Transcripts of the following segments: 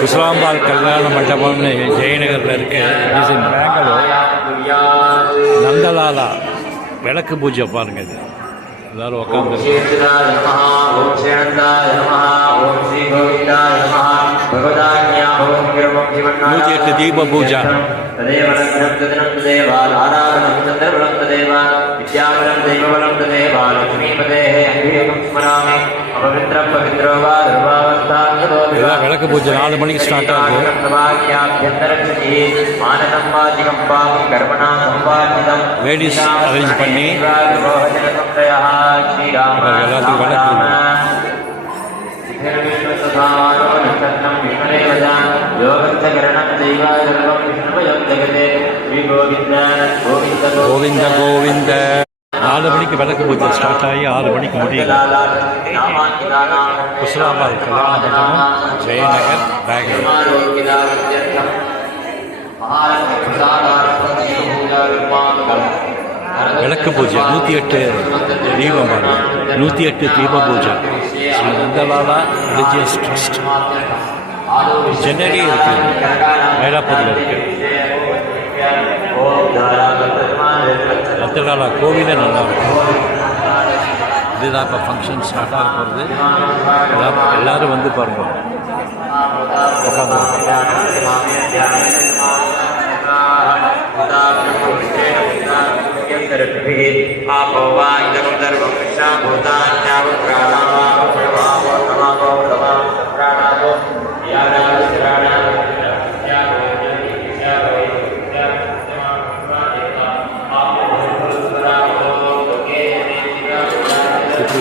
குசலாம்பாள் கல்யாண மண்டபம்னு ஜெயநகரில் இருக்கு. Is in Bangalore. Nandalala விளக்கு பூஜை பாருங்க. இது எல்லாரும் உட்காந்து 108 தீப பூஜா. விளக்கு பூஜை 4 மணிக்கு ஸ்டார்ட் ஆகுது. லேடிஸ் அரேஞ்ச் பண்ணி எல்லாத்துக்கும் விளக்கு கோவிந்த கோவிந்த. 4 மணிக்கு விளக்கு பூஜை ஸ்டார்ட் ஆகி 6 மணிக்கு முடியும். குசலாம்பாள் கல்யாண மண்டபம், ஜெயநகர், பெங்களூர். விளக்கு பூஜை 108 தீபம், 108 தீப பூஜை. ஸ்ரீ நந்தலாலா ரிலிஜியஸ் ட்ரஸ்ட் சென்னையிலே இருக்கு, மயிலாப்பூரில் இருக்கு. நந்தலாலா கோவிலே நல்லா இருக்கும். இதுதான் இப்போ ஃபங்க்ஷன் ஸ்டார்ட் ஆக போகிறது. எல்லோரும் வந்து பாருங்க.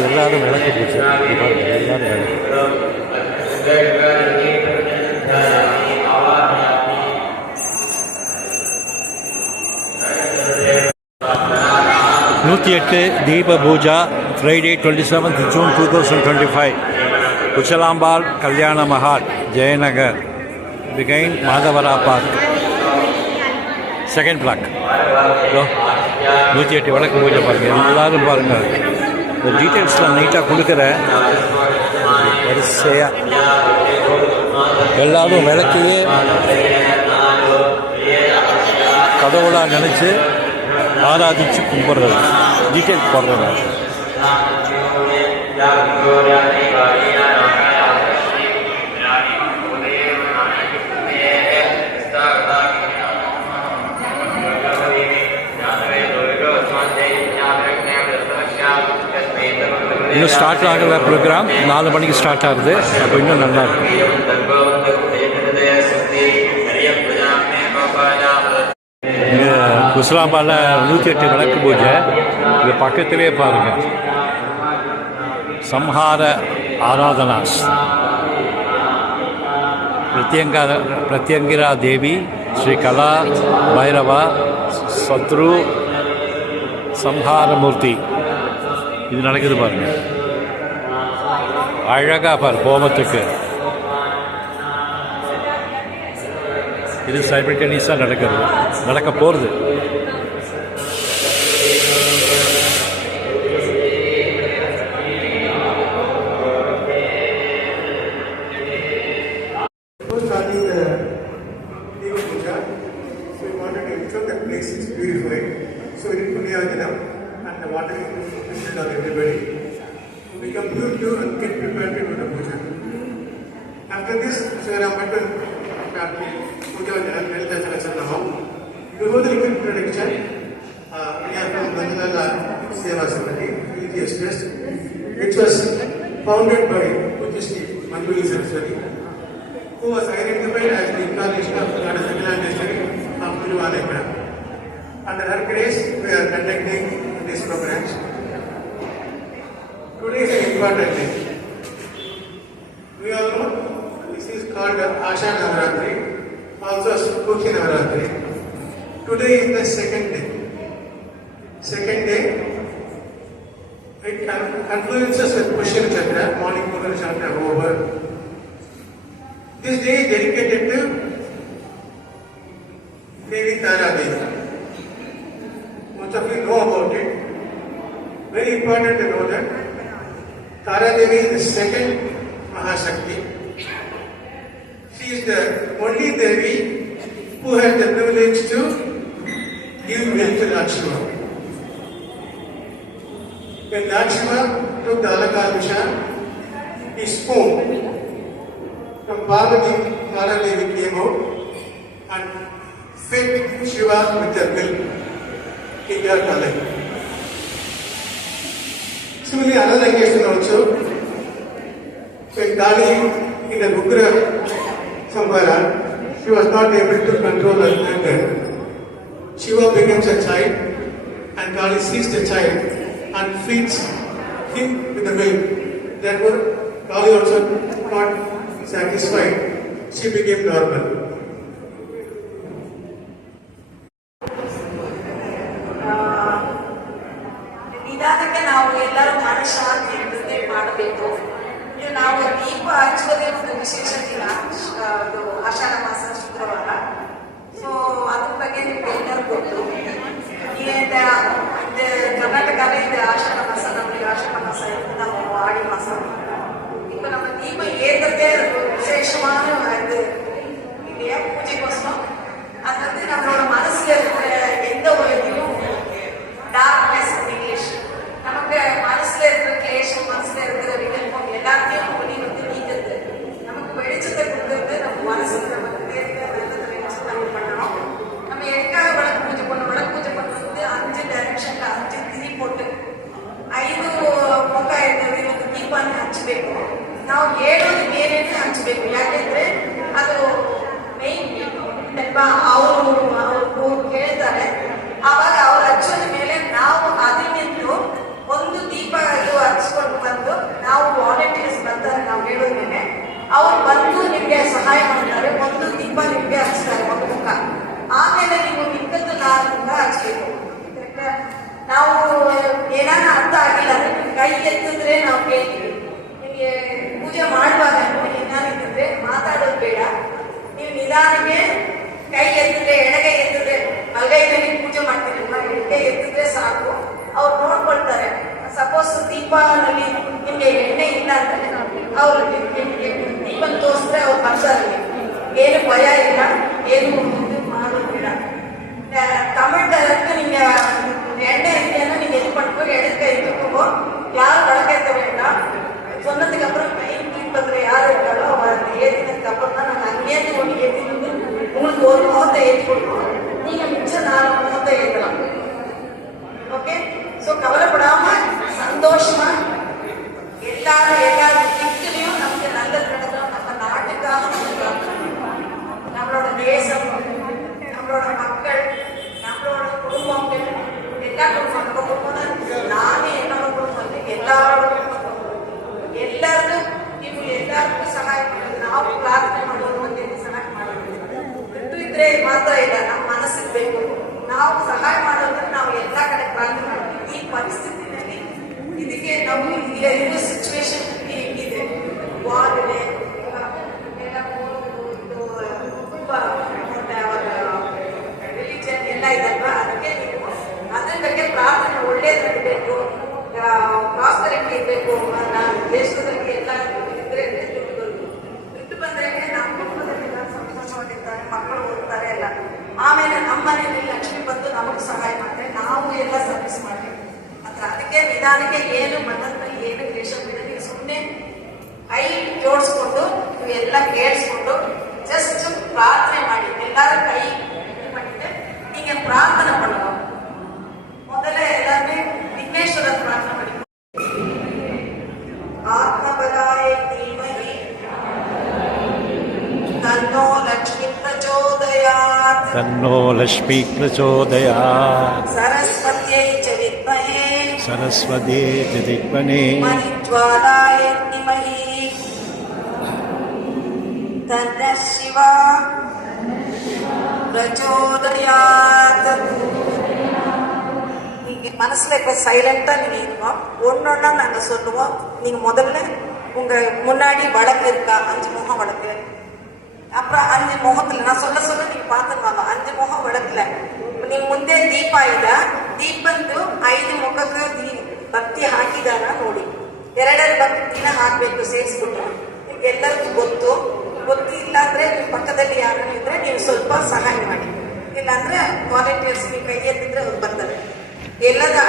எல்லாரும் விளக்கு பூஜை. எல்லாரும் நூற்றி 8 தீப Pooja. Friday 27th June 2025. Kusalambal Kalyana Mahal, Jayanagar, பிகைன் மாதவரா பார்க், செகண்ட் பிளாக். 108 விளக்கு பூஜை பாருங்கள். எல்லாரும் பாருங்கள். இந்த டீட்டெயில்ஸ்லாம் நீட்டாக கொடுக்குறேன். வரிசையாக எல்லாரும் விளக்கையே கடவுளாக நினச்சி ஆராதிச்சு கும்பிட்றது. டீட்டெயில்ஸ் போடுறது. இன்னும் ஸ்டார்ட் ஆகல ப்ரோக்ராம். 4 மணிக்கு ஸ்டார்ட் ஆகுது. அப்போ இன்னும் நல்லா இருக்கும். குசலாம்பால 108 விளக்கு பூஜை. இது பக்கத்திலே பாருங்க. சம்ஹார ஆராதனாஸ், பிரத்யங்கிரா தேவி, ஸ்ரீ கலா பைரவா, சத்ரு சம்ஹாரமூர்த்தி. இது நடக்குது பாருங்க. அழகா பாரு ஹோமத்துக்கு. இது சைமல்டேனியஸாக நடக்கிறது, நடக்க போகிறது. After this, Sri Ramadan Puja Health Selection now. Before the introduction, we have from Nandalala Seva Society, religious trust, which was founded by Pujyashri Manjuli Saraswati, who was identified as the incarnation of Goddess Akhileshwari of Tiruvannamalai. Under her grace, we are conducting these programs. Today is an important day. We all know this is called Asha Navaratri, also Spooky Navaratri. Today is the second day. Second day, it confluences with Pushya Chakra, morning Mudra Chakra over. This day is dedicated to Devi Tara Devi. Most of you know about it. Very important to know that Tara Devi is the second Mahashakti. She is the only Devi who had the privilege to give milk to Lord Shiva. When Lord Shiva took the Alakabhisha, he spoke from Parvati, Devi came out and fed Shiva with the milk in their Kalai. Similarly, another occasion also, when Kali in the Ugra Samvara, she was not able to control her anger. Shiva becomes a child and Kali sees the child and feeds him with the milk. Therefore, Kali also not satisfied. She became normal. ನಿಧಾನಕ್ಕೆ ನಾವು ಎಲ್ಲರೂ ಮನಃಶಾಂತಿ ಇದ್ದದ್ದೇ ಮಾಡಬೇಕು. ಇದು ನಾವು ದೀಪ ಹಚ್ಚುವುದೇ ಒಂದು ವಿಶೇಷ ದಿನ, ಅದು ಆಷಾಢ ಮಾಸ ಶುಕ್ರವಾರ. ಸೊ ಅದ್ರ ಬಗ್ಗೆ ನಿಮ್ಗೆ ಎಲ್ಲರೂ ಗೊತ್ತು. ಕರ್ನಾಟಕ ಇದು ಆಷಾಢ ಮಾಸ, ನಮಗೆ ಆಷಾಢ ಮಾಸ ನಾವು ಆಡಿ ಮಾಸ. இப்போ நம்ம தீபம் ஏற்றதே விசேஷமான இது இல்லையா, பூஜைக்கோசரம். அது வந்து நம்மளோட மனசுல இருக்கிற எந்த ஒரு இதுவும் டார்க்னஸ் இங்கிலீஷ், நமக்கு மனசுல இருக்கிற கிளேஷம், மனசுல இருக்கிற விகல்பம் எல்லாத்தையும் ஒளி வந்து நீக்கிறது, நமக்கு வெளிச்சத்தை கொடுக்கறது. நம்ம மனசுல நமக்கு தேர்ந்த நல்ல வெளிச்சத்தை நம்ம பண்ணணும். நம்ம எதுக்காக விளக்கு பூஜை பண்ணணும்? விளக்கு பூஜை பண்ணுறது 5 டைரக்ஷன்ல 5 திரி போட்டு 5 ಮುಖ ಇರ್ತದೆ. ಒಂದು ದೀಪನ ಹಚ್ಚಬೇಕು. ನಾವು ಹೇಳೋದು ಏನೇನು ಹಚ್ಚಬೇಕು, ಯಾಕೆಂದ್ರೆ ಅದು ಮೇನ್ ಅಲ್ವಾ. ಅವರು ಹೇಳ್ತಾರೆ, ಆವಾಗ ಅವ್ರು ಹಚ್ಚೋದ ಮೇಲೆ ನಾವು ಅದನ್ನಿಂದು ಒಂದು ದೀಪ ಇದು ಹಚ್ಕೊಂಡು ಬಂದು, ನಾವು ವಾಲಂಟಿಯರ್ಸ್ ಬರ್ತಾರೆ, ನಾವು ಹೇಳೋದ ಮೇಲೆ ಅವ್ರು ಬಂದು ನಿಮ್ಗೆ ಸಹಾಯ ಮಾಡ್ತಾರೆ. ಒಂದು ದೀಪ ನಿಮ್ಗೆ ಹಚ್ತಾರೆ, ಒಂದು ಮುಖ. ಆಮೇಲೆ ನೀವು ನಿಕ್ಕದ್ದು 4 ಮುಖ ಹಚ್ಬೇಕು. ನಾವು ಏನಾನ ಅರ್ಥ ಆಗಿಲ್ಲ ಅಂದ್ರೆ ನೀವು ಕೈ ಎತ್ತಿದ್ರೆ ನಾವು ಕೇಳ್ತೀವಿ. ನಿಮಗೆ ಪೂಜೆ ಮಾಡುವಾಗ ಏನಾಗಿದ್ರೆ ಮಾತಾಡೋದು ಬೇಡ. ನೀವು ನಿಧಾನಕ್ಕೆ ಕೈ ಎತ್ತಿದ್ರೆ, ಎಡಗೈ ಎತ್ತಿದ್ರೆ, ಬಲಗೈನಲ್ಲಿ ಪೂಜೆ ಮಾಡ್ತೀರಲ್ವ, ಎಡಗೈ ಎತ್ತಿದ್ರೆ ಸಾಕು. ಅವ್ರು ನೋಡ್ಕೊಳ್ತಾರೆ. ಸಪೋಸ್ ದೀಪನಲ್ಲಿ ನಿಮ್ಗೆ ಎಣ್ಣೆ ಇಲ್ಲ ಅಂದ್ರೆ ಅವ್ರು ನಿಮ್ಗೆ ದೀಪನ ತೋರಿಸಿದ್ರೆ ಅವ್ರು ಬರ್ತಾರೆ. ಏನು ಭಯ ಇಲ್ಲ, ಏನು ಮಾಡೋದು ಬೇಡ. தமிழ்க்கு நீங்க எண்ணெய் இல்லைன்னா நீங்க இது பண்ணும்போது எடுத்து எடுத்துக்கோ. யாரும் வழக்கேற்ற வேண்டாம். சொன்னதுக்கு அப்புறம் மெயின் தீபத்துல யார் இருக்காளோ அவங்க ஏற்றினதுக்கு அப்புறம் தான் நாங்கள் அங்கேயிருந்து ஒன்று ஏற்றிட்டு உங்களுக்கு ஒரு முகத்தை ஏற்றி கொடுப்போம். நீங்க மிச்சம் 4 முகத்தை ஏற்றலாம். ஓகே. ஸோ கவலைப்படாம சந்தோஷமா எல்லாரும் திக்குலையும் நமக்கு நல்லது நடக்கணும். நம்ம நாட்டுக்காக நம்மளோட தேசம், நம்மளோட மக்கள், நம்மளோட குடும்பங்கள், எல்லா குடும்பம், நம்ம குடும்பம் தான். நானே என்னோட குடும்பம் வந்து எல்லாரோட குடும்பம், எல்லாருக்கும் இவங்க எல்லாருக்கும் ಸಹಾಯ ಮಾಡೋದು. ನಾವು ಪ್ರಾರ್ಥನೆ ಮಾಡೋದು ಮತ್ತೆ ಸಹಾಯ ಮಾಡೋದು ಬಿಟ್ಟು ಇದ್ರೆ ಮಾತ್ರ ಇಲ್ಲ, ನಮ್ಮ ಮನಸ್ಸಿರ್ಬೇಕು. ನಾವು ಸಹಾಯ ಮಾಡೋದ್ರೆ ನಾವು ಎಲ್ಲ ಕಡೆ ಪ್ರಾರ್ಥನೆ ಮಾಡ್ತೀವಿ. ಈ ಪರಿಸ್ಥಿತಿನಲ್ಲಿ ಇದಕ್ಕೆ ನಾವು ಇದು ಸಿಚುವೇಶನ್ ಹೇಗಿದೆ, ವಾರ್ ಇದೆ, ಎಲ್ಲ ರಿಲಿಜನ್ ಎಲ್ಲ ಇದಲ್ವಾ. ಅದಕ್ಕೆ ನೀವು ಅದ್ರ ಬಗ್ಗೆ ಪ್ರಾರ್ಥನೆ ಒಳ್ಳೇದು ನಡೀಬೇಕು, ಪ್ರಾಸ್ಪರಿಟಿ ಇರಬೇಕು. ದೇಶದಲ್ಲಿ ಎಲ್ಲ ಇದ್ರೆ ಬಿಟ್ಟು ಬಂದ್ರೆ ನಮ್ಮ ಕುಟುಂಬದಲ್ಲಿ ಎಲ್ಲ ಸಂತೋಷವಾಗಿರ್ತಾರೆ, ಮಕ್ಕಳು ಓದ್ತಾರೆ ಎಲ್ಲ. ಆಮೇಲೆ ನಮ್ಮ ಮನೆಯಲ್ಲಿ ಲಕ್ಷ್ಮಿ ಬಂದು ನಮಗೆ ಸಹಾಯ ಮಾಡ್ತಾರೆ, ನಾವು ಎಲ್ಲ ಸರ್ವಿಸ್ ಮಾಡ್ತೀವಿ. ಅದಕ್ಕೆ ನಿಧಾನಕ್ಕೆ ಏನು ಮನಸ್ಸಲ್ಲಿ ಏನು ದ್ವೇಷ ಬಿಡಲಿ, ಸುಮ್ಮನೆ ಕೈ ಜೋಡಿಸ್ಕೊಂಡು ನೀವೆಲ್ಲ ಕೇಳಿಸ್ಕೊಂಡು ಜಸ್ಟ್ ಪ್ರಾರ್ಥನೆ ಮಾಡಿ. ಎಲ್ಲರೂ ಕೈ ಮಾಡಿದ್ರೆ நீங்க ಪ್ರಾರ್ಥನೆ பண்ணணும். முதல்ல எல்லாருமே விக்னேஸ்வர ಪ್ರಾರ್ಥನೆ ಮಾಡಿ. ಆತ್ಮಬಲಾಯ ಧೀಮಹಿ ತನ್ನೋ ಲಕ್ಷ್ಮೀ ಪ್ರಚೋದಯಾತ್. ತನ್ನೋ ಲಕ್ಷ್ಮೀ ಪ್ರಚೋದಯಾತ್. ಸರಸ್ವತ್ಯೈ ಚ ವಿದ್ಮಹೇ ಸರಸ್ವತೇ ಚ ಧೀಮಹಿ ಮಣಿಜ್ವಾಲಾಯ ಧೀಮಹಿ ತನ್ನ ಶಿವ பிரச்சோதயாத். நீங்க மனசுல இப்ப சைலண்டா நீங்க இருக்கணும். ஒன்னொன்னா நாங்க சொல்லுவோம். நீங்க முதல்ல உங்க முன்னாடி வழக்கு இருக்கா, 5 முகம் வழக்கு. அப்புறம் 5 முகத்துல நான் சொல்ல சொல்ல நீங்க பாத்துருவாங்க. 5 ಮುಖ ಬೆಳಕಲ್ಲ. ನೀವು ಮುಂದೆ ದೀಪ ಇದೆ, ದೀಪಂದು 5 ಮುಖಕ್ಕೆ ಭಕ್ತಿ ಹಾಕಿದಾರ ನೋಡಿ. 2 ಭಕ್ತಿನ ಹಾಕ್ಬೇಕು ಸೇರಿಸ್ಬಿಟ್ರೆ. ವಾಲಂಟಿಯರ್ಸ್ ಕೈ ಎತ್ತಿದ್ರೆ ಅವ್ರು ಬರ್ತಾರೆ. ಎಲ್ಲದ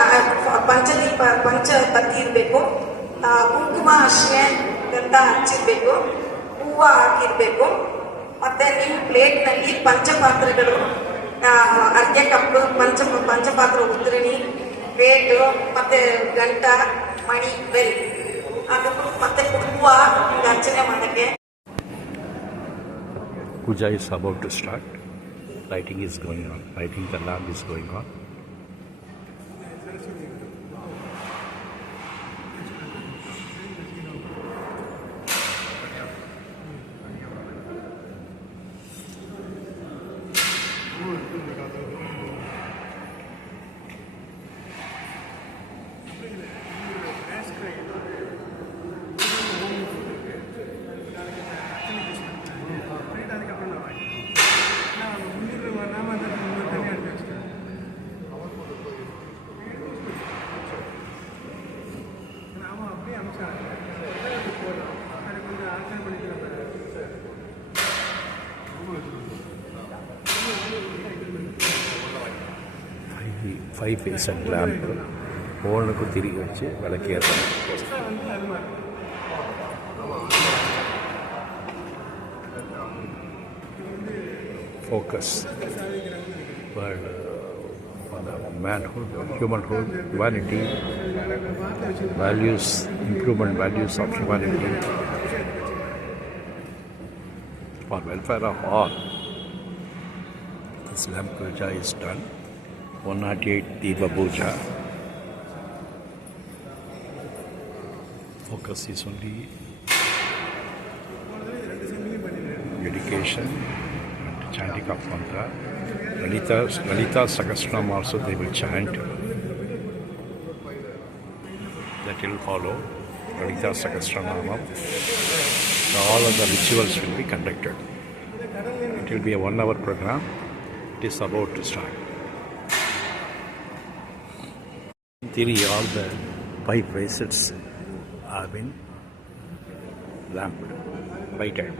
ಪಂಚದೀಪ ಪಂಚ ಬತ್ತಿ ಇರಬೇಕು, ಕುಂಕುಮ ಅರ್ಶಿಣೆ ಗಂಧ ಹಚ್ಚಿರ್ಬೇಕು, ಹೂವು ಹಾಕಿರ್ಬೇಕು. ಮತ್ತೆ ನಿಮ್ಮ ಪ್ಲೇಟ್ನಲ್ಲಿ ಪಂಚಪಾತ್ರೆಗಳು, ಅರ್ಗೆ ಕಪ್ಪು, ಪಂಚಪಾತ್ರ ಉದ್ರಣಿ, ಪ್ಲೇಟು, ಮತ್ತೆ ಗಂಟ, ಮಣಿ, ಬೆಲ್, ಅದಕ್ಕೂ ಮತ್ತೆ ಹೂವು ಅರ್ಚನೆ ಮಾಡೋಕ್ಕೆ. Puja is about to start. Lighting is going on. Lighting the lamp is going on. Five faced lamp ఓళ్ళకు తిరిగి వచ్చి విளக்கேற்றணும். Focus for the manhood, humanhood, humanity, values, improvement values of humanity, for welfare of all. This lamp puja is done. 108 Deepa Puja. Focus is only dedication and chanting of mantra. Lalita Sahasranam also they will chant. That will follow. Lalita Sahasranam. All of the rituals will be conducted. It will be a 1 hour program. It is about to start. In theory, all the 5 facets have been lamped, lighted.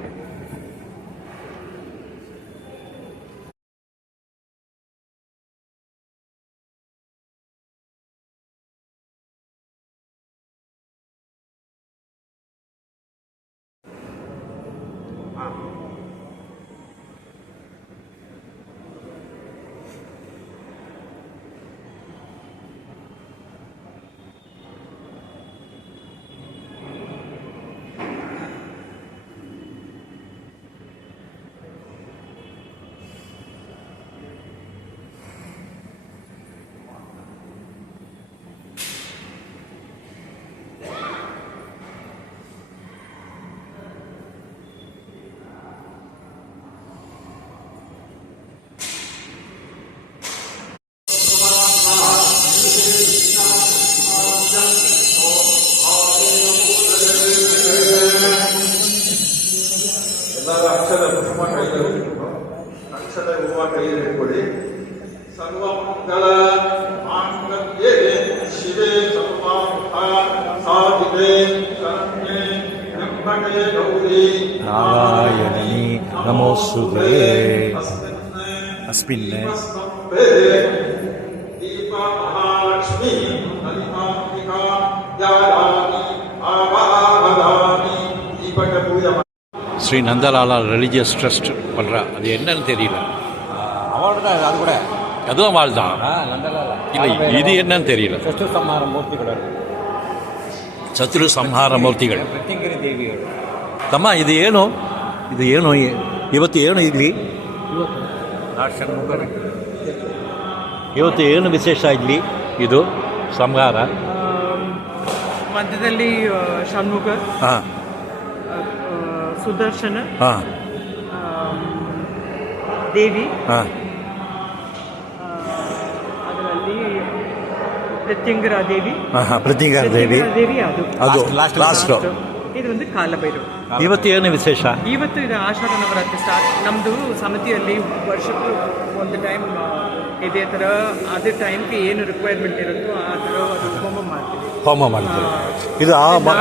ಅಕ್ಷರ ಕುಸುಮ ಕೈಯಲ್ಲಿ ಅಕ್ಷರ ಹೂವ ಕೈಯಲ್ಲಿ ಕೊಡಿ. ಸರ್ವಮಂಗಳ ಮಾಂಗಲ್ಯೆ ಶಿವೆ ಸರ್ವಾರ್ಥ ಸಾಧಿಕೆ ಶರಣ್ಯೆ ತ್ರ್ಯಂಬಕೆ ಗೌರಿ ನಾರಾಯಣಿ ನಮೋಸ್ತುತೇ. ಅಸ್ಮಿನ್ ದೀಪ ಮಹಾಲಕ್ಷ್ಮಿ ಹರಿಮಾಂಬಿಕಾ ಧ್ಯಾಯಾಮಿ ಆವಾಹಯಾಮಿ ದೀಪಕ ಪೂಜೆ. Sri Nandalala religious trust பண்ணுறா, அது என்னன்னு தெரியல. அவரோட அது கூட அதுவும் வாழ் தான் நந்தலாலா இல்லை, இது என்னன்னு தெரியல. ಸೃಷ್ಟಿ ಸಂಹಾರ ಮೂರ್ತಿ ಕೂಡ ಶತ್ರು ಸಂಹಾರ ಮೂರ್ತಿಗಳು. ಪ್ರತ್ಯಂಗಿರಿ ದೇವಿಗಳು. ತಮ್ಮ ಇದು ಏನು, ಇದು ಏನು ಇವತ್ತು ಏನು ಇಲ್ಲಿ ಇವತ್ತು ಏನು ವಿಶೇಷ ಇಲ್ಲಿ ಇದು ಸಂಹಾರ? ಮಧ್ಯದಲ್ಲಿ ಷಣ್ಮುಖ, ಹಾಂ ಸುದರ್ಶನ, ಹಾಂ ದೇವಿ, ಹಾಂ ಅದರಲ್ಲಿ ಪ್ರತ್ಯಂಗರ ದೇವಿ. ಹಾಂ ಪ್ರತಿಂಗಾರ ದೇವಿ ದೇವಿ ಅದು ಲಾಸ್ಟು. ಇದು ಒಂದು ಕಾಲಭೈರವ. ಇವತ್ತು ಏನು ವಿಶೇಷ? ಇವತ್ತು ಇದು ಆಷಾಢ ನವರಾತ್ರಿ ಸ್ಟಾರ್ಟ್. ನಮ್ಮದು ಸಮಿತಿಯಲ್ಲಿ ವರ್ಷಕ್ಕೂ ಒಂದು ಟೈಮ್ ಇದೇ ಥರ ಅದೇ ಟೈಮ್ಗೆ ಏನು ರಿಕ್ವೈರ್ಮೆಂಟ್ ಇರುತ್ತೋ ಆ ಥರ ಅದು ಹೋಮ ಮಾಡ್ತೀವಿ. ಹೋಮ ಮಾಡ್ತಾರೆ. ಇದು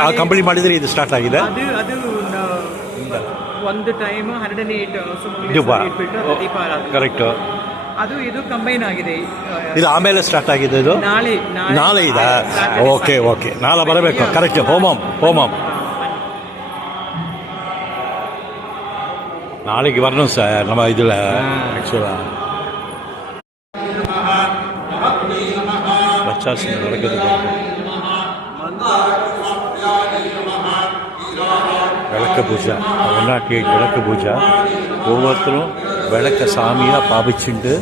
ಆ ಕಂಪ್ಲೀಟ್ ಮಾಡಿದರೆ ಇದು ಸ್ಟಾರ್ಟ್ ಆಗಿದೆ. ಅದು ಒಂದು ಟೈಮ್ 108 ದೀಪ ಇಟ್ಬಿಟ್ಟು ದೀಪ ಆರಾಧನೆ. ಕರೆಕ್ಟು. ಅದು ಇದು ಕಂಬೈನ್ ಆಗಿದೆ. ಇದು ಆಮೇಲೆ ಸ್ಟಾರ್ಟ್ ಆಗಿದೆ ಇದು ನಾಳೆ ಇದಾ? ಓಕೆ ಓಕೆ, ನಾಳೆ ಬರಬೇಕು. ಕರೆಕ್ಟ್. ಹೋಮಂ நாளைக்கு வரணும் சார் நம்ம இதில் ஆக்சுவலாக பச்சாசி நடக்குது. விளக்கு பூஜை 108 விளக்கு பூஜை. ஒவ்வொருத்தரும் விளக்க சாமியாக பாவிச்சுண்டு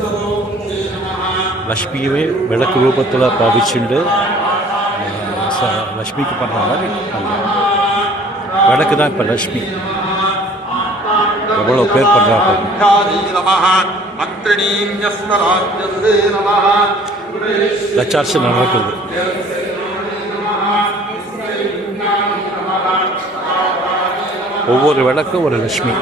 லக்ஷ்மியவே விளக்கு ரூபத்தில் பாவிச்சுண்டு லக்ஷ்மிக்கு பண்ணுற மாதிரி விளக்கு தான் இப்போ லக்ஷ்மி. எவ்வளோ பேர் பண்ணுறாங்க. லட்சார்ச்சனை நடக்குது. ஒவ்வொரு விளக்கும் ஒரு லட்சுமி.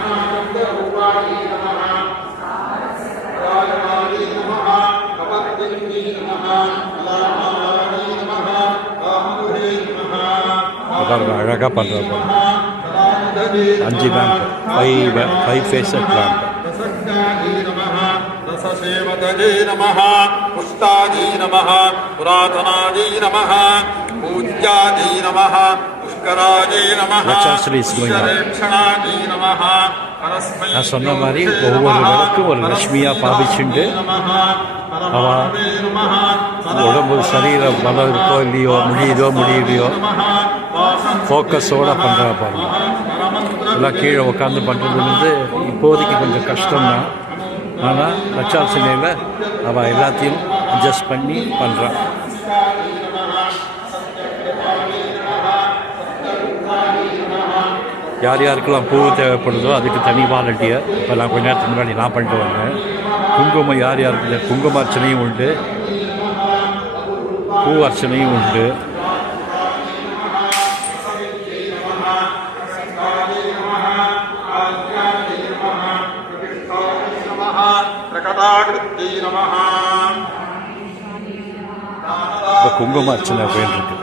அழகாக பண்ணுறாங்க. 5 லேம்ப், 5 ஃபேஸட் லேம்ப். रससेवतये नमः, पुष्टायै नमः, पुरातनायै नमः, पूज्यायै नमः, पुष्करायै नमः, सुरेक्षणायै नमः. நான் சொன்ன மாதிரி ஒவ்வொரு விளக்கும் ஒரு லட்சுமியாக பாவிச்சுண்டு அவன் உடம்பு சரீரம் பலம் இருக்கோ இல்லையோ, முடியலையோ ஃபோக்கஸோடு பண்ணுறா பாருங்க. எல்லாம் கீழே உட்காந்து பண்ணுறது இப்போதைக்கு கொஞ்சம் கஷ்டம்தான். ஆனால் லட்சார்ச்சனையில் அவள் எல்லாத்தையும் அட்ஜஸ்ட் பண்ணி பண்ணுறான். யார் யாருக்கெல்லாம் பூ தேவைப்படுதோ அதுக்கு தனி வாலண்டியர். இப்போ நான் கொஞ்ச நேரத்துக்கு முன்னாடி நான் பண்ணிட்டு வந்தேன். குங்குமம் யார் யாருக்கு குங்கும அர்ச்சனையும் உண்டு, பூ அர்ச்சனையும் உண்டு. இப்போ குங்கும அர்ச்சனை போயிட்டு இருக்கு.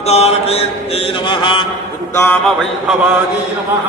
उदारकीर्त्यै नमः, उद्दामवैभवायै नमः.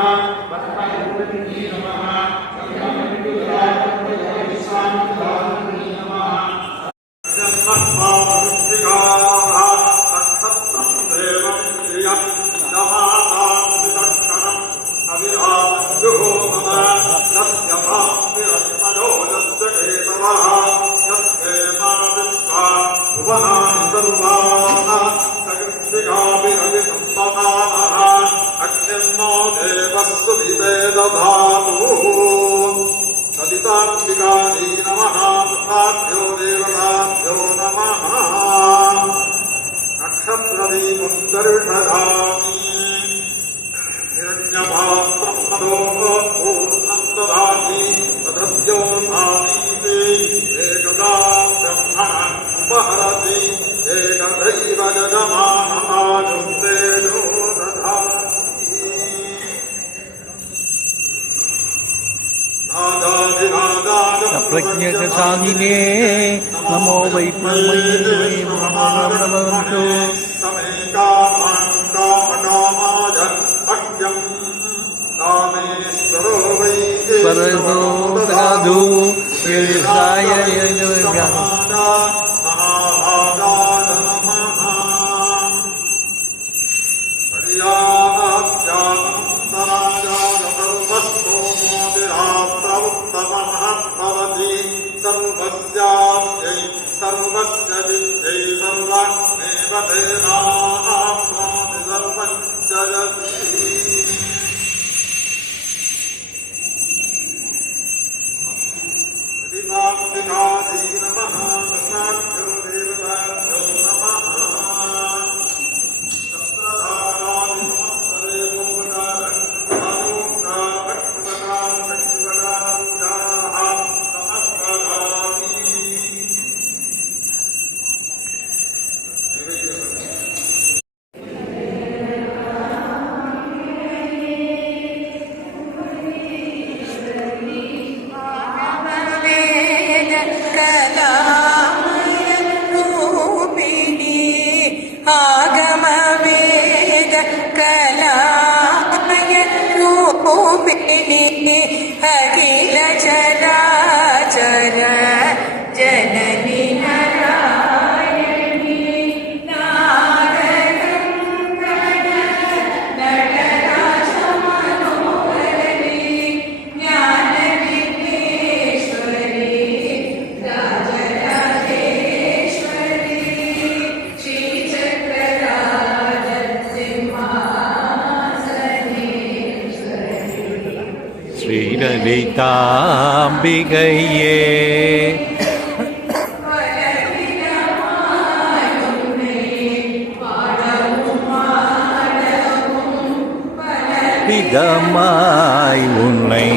सदितात्मिकायै नमः, पुष्पाभ्यो देवताभ्यो नमः. नक्षत्रदीपं दर्शयामि, हिरण्यभास्त्रं मदो पूर्णं ददाति, तदद्योषामीति एकदा ब्रह्मण उपहरति, एकदैव यजमानमाजुस्तेजो दधाति. प्रज्ञानिने नमो वै ब्रह्मणो साधु सर्वस्याप्यै सर्वस्य विद्यै सर्वमेव तेनाप्नोति सर्वं जयति. सदितात्मिकायै नमः, कृष्णाभ्यो देवताभ्यो नमः. रूपिणी अखिल चराचर जननी नारायणी नारदङ्कण नटराज मनोहरिणी ज्ञानविघ्नेश्वरी राजराजेश्वरी श्रीचक्रराज ஸ்ரீலலிதாம்பிகையே விதமாய் உன்னை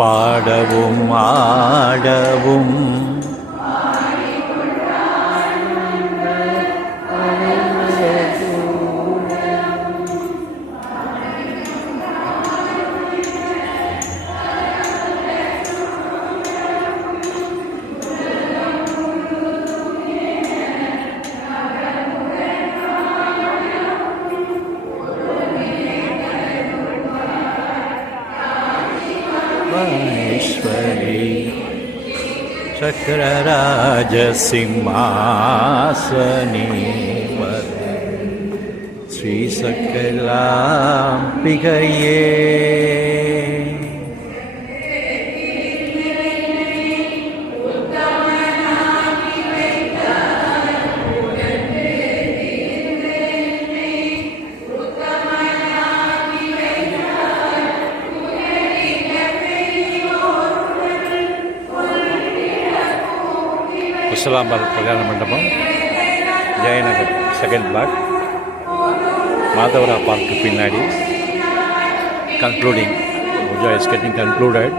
பாடவும் ஆடவும் ईश्वरी चक्रराजसिंहासनी श्रीसकलाम्बिकये இஸ்லாம்பல் கல்யாண மண்டபம், Jayanagar, second block, Madhavara park பின்னாடி. Concluding, puja is getting concluded.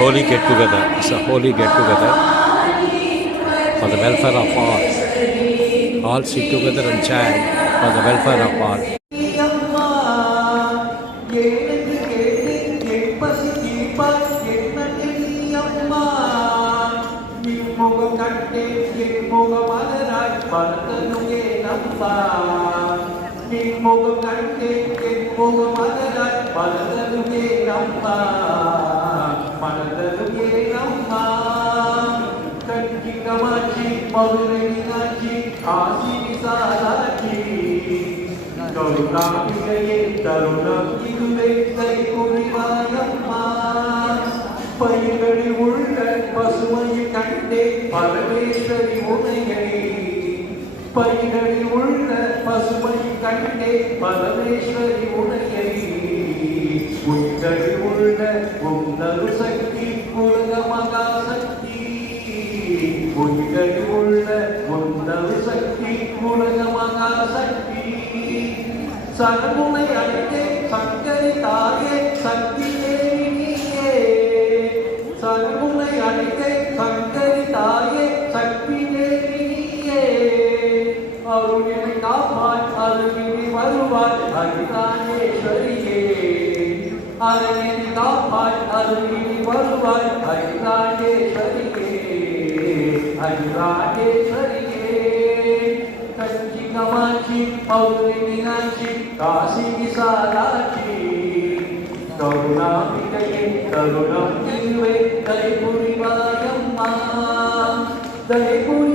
Holy get together. It's a holy get together for the welfare of all. All sit together and chant for the welfare of all. பயிர்களில் உள்ள பசுமையை கண்டே பரமேஸ்வரி உனையை, பயிர்களில் உள்ள பசுமையை கண்டே பரமேஸ்வரி உனையை, உயிர்களில் உள்ள உன்னரு சக்தி உலக மகாசக்தி, உயிர்களில் உள்ள உன்னரு சக்தி உலக மகாசக்தி, சரமுனை அழைத்தே சங்கரி தாயே சக்தி தேவியே, சரமுனை அழைத்தே சங்கரி தாயே சக்தி தேவியே, அருளினை காப்பாய் அருளினை வருவாய் அகிலாண்டேஸ்வரியே, அருளினை காப்பாய் அருளினை வருவாய் அகிலாண்டேஸ்வரியே, அகிலாண்டேஸ்வரியே. கஞ்சி கமாட்சி பௌரி மீனாட்சி காசி விசாலாட்சி, கருணாம்பிகையே கருணம் திருவே தயபுரி வாயம்மா, தயபுரி